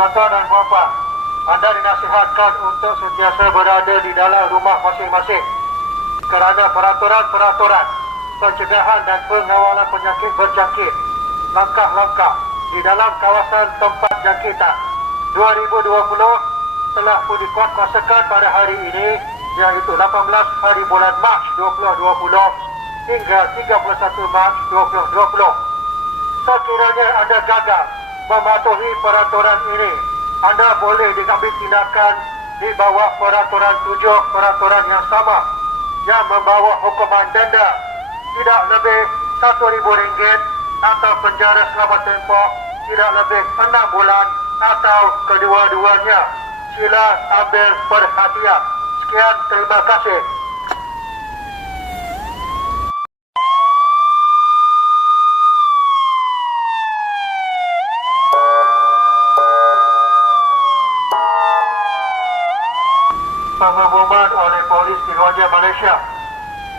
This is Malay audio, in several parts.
Tuan-tuan dan puan-puan, anda dinasihatkan untuk sentiasa berada di dalam rumah masing-masing kerana peraturan-peraturan pencegahan dan pengawalan penyakit berjangkit, langkah-langkah di dalam kawasan tempat jangkitan 2020 telah pun dikuatkuasakan pada hari ini, iaitu 18 hari bulan Mac 2020 hingga 31 Mac 2020. Sekiranya anda gagal mematuhi peraturan ini, anda boleh diambil tindakan di bawah peraturan 7 peraturan yang sama yang membawa hukuman denda tidak lebih RM1,000 atau penjara selama tempoh tidak lebih 6 bulan atau kedua-duanya. Sila ambil perhatian. Sekian, terima kasih. Pengumuman oleh polis Diraja Malaysia.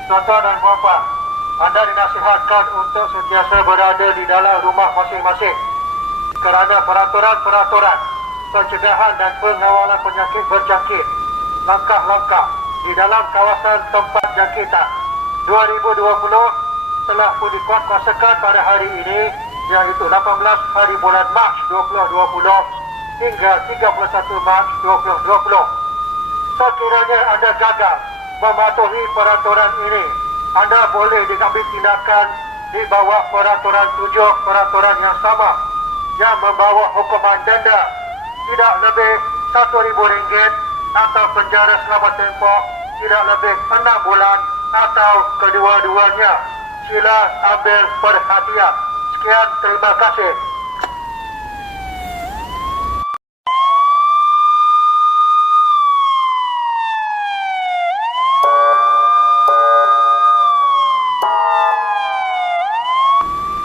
Tuan-tuan dan puan-puan, anda dinasihatkan untuk sentiasa berada di dalam rumah masing-masing kerana peraturan-peraturan pencegahan dan pengawalan penyakit berjangkit, langkah-langkah di dalam kawasan tempat jangkitan 2020 telah pun dikuatkuasakan pada hari ini, iaitu 18 hari bulan Mac 2020 hingga 31 Mac 2020. Sekiranya anda gagal mematuhi peraturan ini, anda boleh diambil tindakan di bawah peraturan 7 peraturan yang sama yang membawa hukuman denda tidak lebih RM1,000 atau penjara selama tempoh tidak lebih 6 bulan atau kedua-duanya. Sila ambil perhatian. Sekian, terima kasih.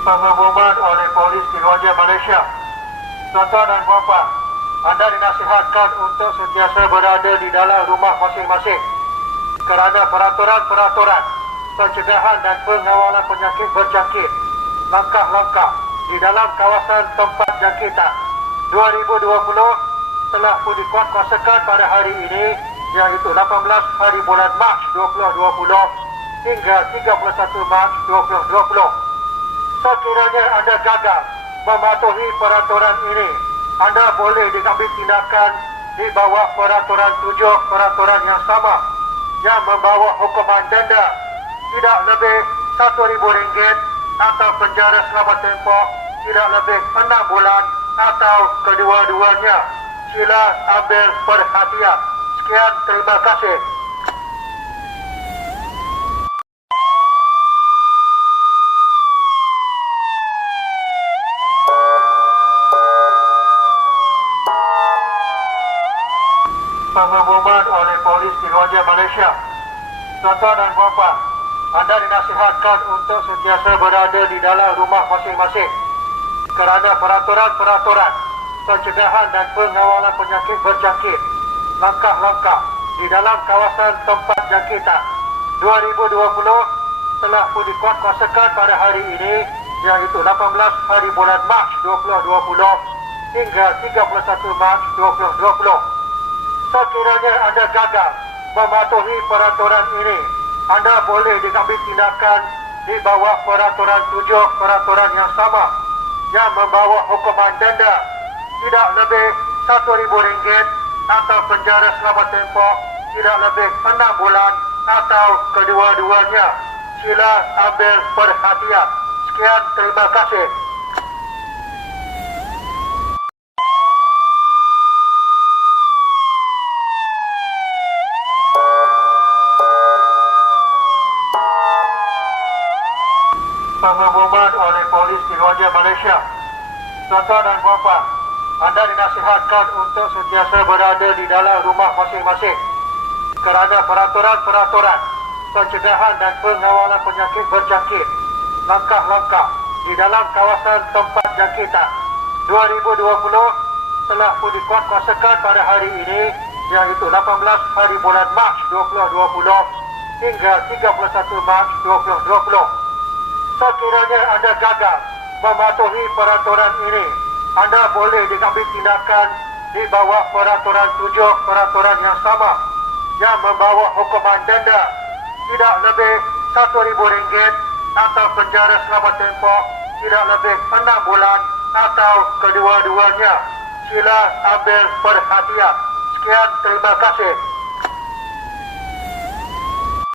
Pengumuman oleh polis Diraja Malaysia. Tuan-tuan dan puan-puan, anda dinasihatkan untuk sentiasa berada di dalam rumah masing-masing kerana peraturan-peraturan pencegahan dan pengawalan penyakit berjangkit, langkah-langkah di dalam kawasan tempat jangkitan 2020 telah pun dikuatkuasakan pada hari ini, iaitu 18 hari bulan Mac 2020 hingga 31 Mac 2020. Sekiranya anda gagal mematuhi peraturan ini, anda boleh diambil tindakan di bawah peraturan 7 peraturan yang sama yang membawa hukuman denda tidak lebih RM1,000 atau penjara selama tempoh tidak lebih 6 bulan atau kedua-duanya. Sila ambil perhatian. Sekian, terima kasih. Pengumuman oleh polis Diraja Malaysia. Tuan-tuan dan puan-puan, anda dinasihatkan untuk sentiasa berada di dalam rumah masing-masing kerana peraturan-peraturan pencegahan dan pengawalan penyakit berjangkit, langkah-langkah di dalam kawasan tempat jangkitan 2020 telah pun dikuatkuasakan pada hari ini, iaitu 18 hari bulan Mac 2020 hingga 31 Mac 2020. Sekiranya anda gagal mematuhi peraturan ini, anda boleh diambil tindakan di bawah peraturan 7 peraturan yang sama yang membawa hukuman denda tidak lebih RM1,000 atau penjara selama tempoh tidak lebih 6 bulan atau kedua-duanya. Sila ambil perhatian. Sekian, terima kasih. Pengumuman oleh polis Diraja Malaysia. Tuan-tuan dan puan-puan, anda dinasihatkan untuk sentiasa berada di dalam rumah masing-masing kerana peraturan-peraturan pencegahan dan pengawalan penyakit berjangkit, langkah-langkah di dalam kawasan tempat jangkitan 2020 telah pun dikuatkuasakan pada hari ini, iaitu 18 hari bulan Mac 2020 hingga 31 Mac 2020. Sekiranya anda gagal mematuhi peraturan ini, anda boleh diambil tindakan di bawah peraturan 7 peraturan yang sama yang membawa hukuman denda tidak lebih RM1,000 atau penjara selama tempoh tidak lebih 6 bulan atau kedua-duanya. Sila ambil perhatian. Sekian, terima kasih.